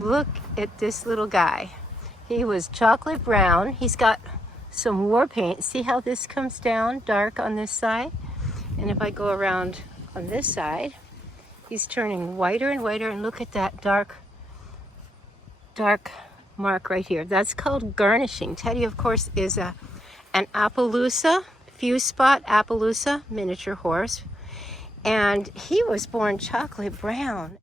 Look at this little guy. He was chocolate brown. He's got some war paint. See how this comes down dark on this side? And if I go around on this side, he's turning whiter and whiter, and look at that dark mark right here. That's called garnishing. Teddy, of course, is an Appaloosa, fuse spot Appaloosa miniature horse, and he was born chocolate brown.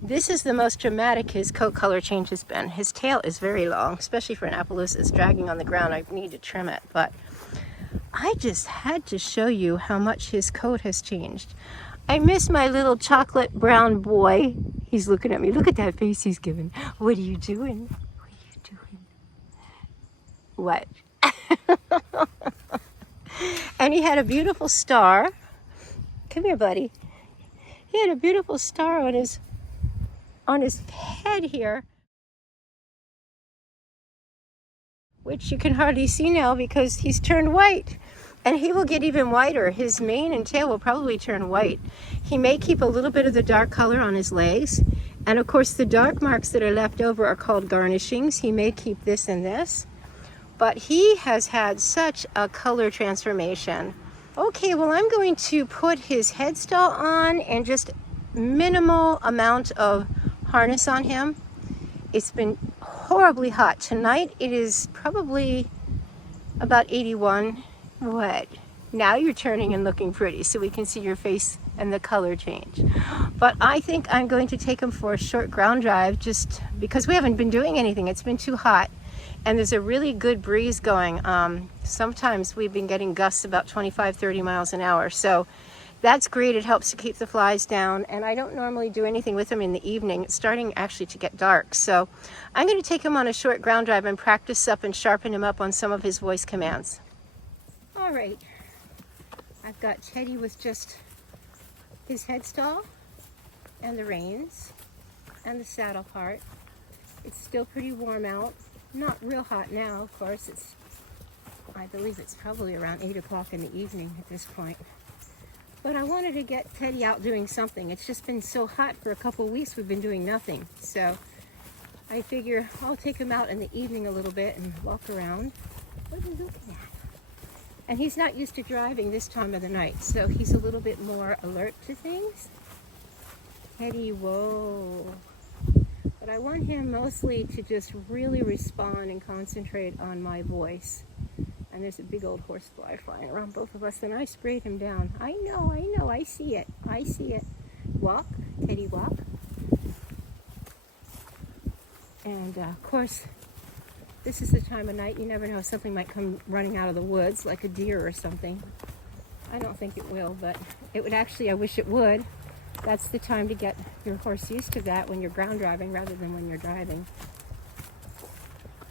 This is the most dramatic his coat color change has been. His tail is very long, especially for an Appaloosa. It's dragging on the ground. I need to trim it, but I just had to show you how much his coat has changed. I miss my little chocolate brown boy. He's looking at me. Look at that face he's giving. What are you doing? What are you doing? What? And he had a beautiful star. Come here, buddy. He had a beautiful star on his head here, which you can hardly see now because he's turned white. And he will get even whiter. His mane and tail will probably turn white. He may keep a little bit of the dark color on his legs. And of course, the dark marks that are left over are called garnishings. He may keep this and this. But he has had such a color transformation. Okay, well, I'm going to put his headstall on and just minimal amount of harness on him. It's been horribly hot. Tonight it is probably about 81. What? Now you're turning and looking pretty so we can see your face and the color change. But I think I'm going to take him for a short ground drive just because we haven't been doing anything. It's been too hot and there's a really good breeze going. Sometimes we've been getting gusts about 25-30 miles an hour. So that's great. It helps to keep the flies down. And I don't normally do anything with him in the evening. It's starting actually to get dark. So I'm going to take him on a short ground drive and practice up and sharpen him up on some of his voice commands. All right, I've got Teddy with just his headstall and the reins and the saddle part. It's still pretty warm out. Not real hot now, of course. I believe it's probably around 8 o'clock in the evening at this point. But I wanted to get Teddy out doing something. It's just been so hot for a couple of weeks. We've been doing nothing. So I figure I'll take him out in the evening a little bit and walk around. What are you looking at? And he's not used to driving this time of the night, so he's a little bit more alert to things. Teddy, whoa. But I want him mostly to just really respond and concentrate on my voice. And there's a big old horsefly flying around both of us, and I sprayed him down. I know, I see it. I see it. Walk, Teddy, walk. And of course, this is the time of night, you never know, something might come running out of the woods, like a deer or something. I don't think it will, but it would actually, I wish it would. That's the time to get your horse used to that when you're ground driving rather than when you're driving.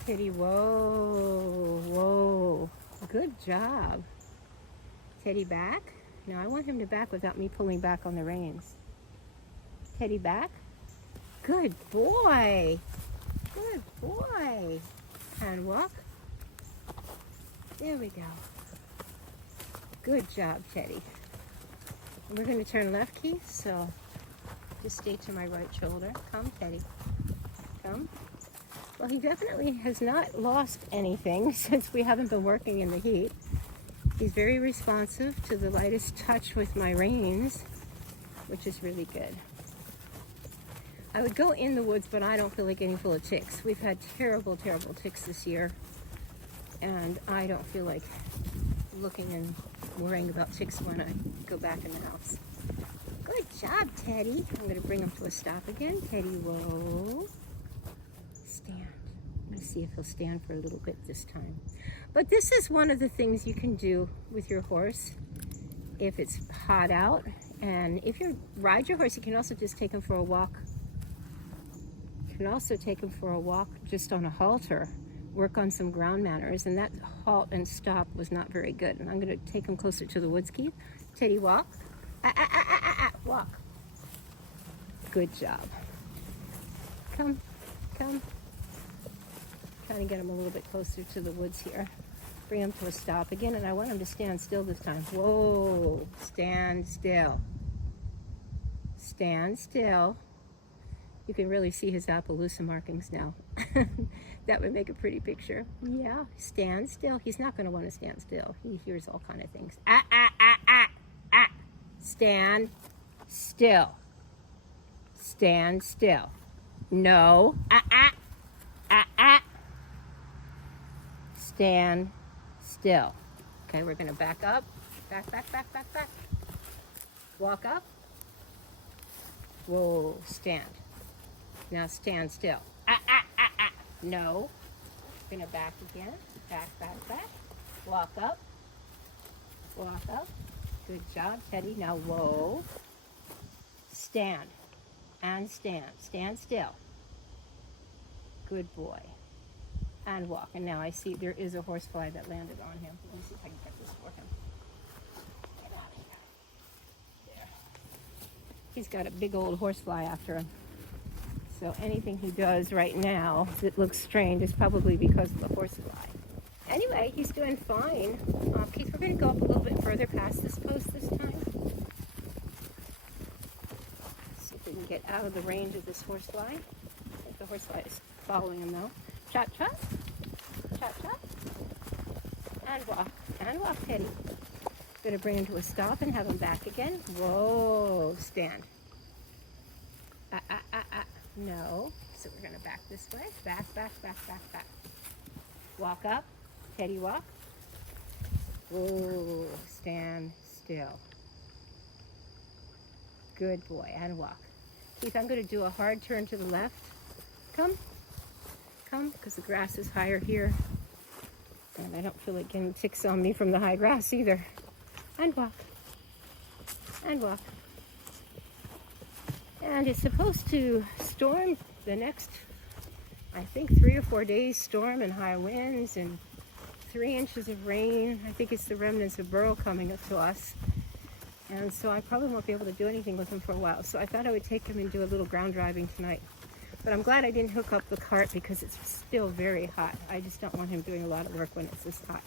Teddy, whoa, whoa. Good job. Teddy, back. Now I want him to back without me pulling back on the reins. Teddy, back. Good boy. Good boy. And walk. There we go. Good job, Teddy. We're going to turn left key, so just stay to my right shoulder. Come, Teddy. Come. Well, he definitely has not lost anything since we haven't been working in the heat. He's very responsive to the lightest touch with my reins, which is really good. I would go in the woods, but I don't feel like getting full of ticks. We've had terrible, terrible ticks this year, and I don't feel like looking and worrying about ticks when I go back in the house. Good job, Teddy. I'm going to bring him to a stop again. Teddy, whoa. Stand. I'm going to see if he'll stand for a little bit this time. But this is one of the things you can do with your horse if it's hot out. And if you ride your horse, you can also just take him for a walk. You can also take him for a walk just on a halter, work on some ground manners, and that halt and stop was not very good. And I'm going to take him closer to the woods, Keith. Teddy, walk. Walk. Good job. Come, come. Trying to get him a little bit closer to the woods here. Bring him to a stop again, and I want him to stand still this time. Whoa, stand still. stand still. You can really see his Appaloosa markings now. That would make a pretty picture. Yeah, stand still. He's not going to want to stand still. He hears all kind of things. Ah, ah, ah, ah, ah. Stand still. Stand still. No. Ah, ah, ah, ah. Stand still. Okay, we're going to back up. Back, back, back, back, back. Walk up. Whoa, stand. Now stand still. Ah, ah, ah, ah. No. We're going to back again. Back, back, back. Walk up. Walk up. Good job, Teddy. Now, whoa. Stand. And stand. Stand still. Good boy. And walk. And now I see there is a horsefly that landed on him. Let me see if I can get this for him. Get out of here. There. He's got a big old horsefly after him. So anything he does right now that looks strange is probably because of the horsefly. Anyway, he's doing fine. Keith, we're going to go up a little bit further past this post this time. See if we can get out of the range of this horsefly. I think the horsefly is following him though. Chop, chop. Chop, chop. And walk. And walk, Teddy. Going to bring him to a stop and have him back again. Whoa, stand. Ah, ah, ah, ah. No. So we're going to back this way. Back, back, back, back, back. Walk up. Teddy, walk. Whoa, stand still. Good boy, and walk. Keith, I'm going to do a hard turn to the left. Come. Come, because the grass is higher here. And I don't feel like getting ticks on me from the high grass either. And walk. And walk. And it's supposed to storm the next, I think, 3 or 4 days. Storm and high winds and 3 inches of rain. I think it's the remnants of Burrow coming up to us. And so I probably won't be able to do anything with him for a while. So I thought I would take him and do a little ground driving tonight. But I'm glad I didn't hook up the cart because it's still very hot. I just don't want him doing a lot of work when it's this hot.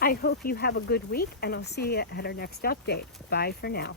I hope you have a good week, and I'll see you at our next update. Bye for now.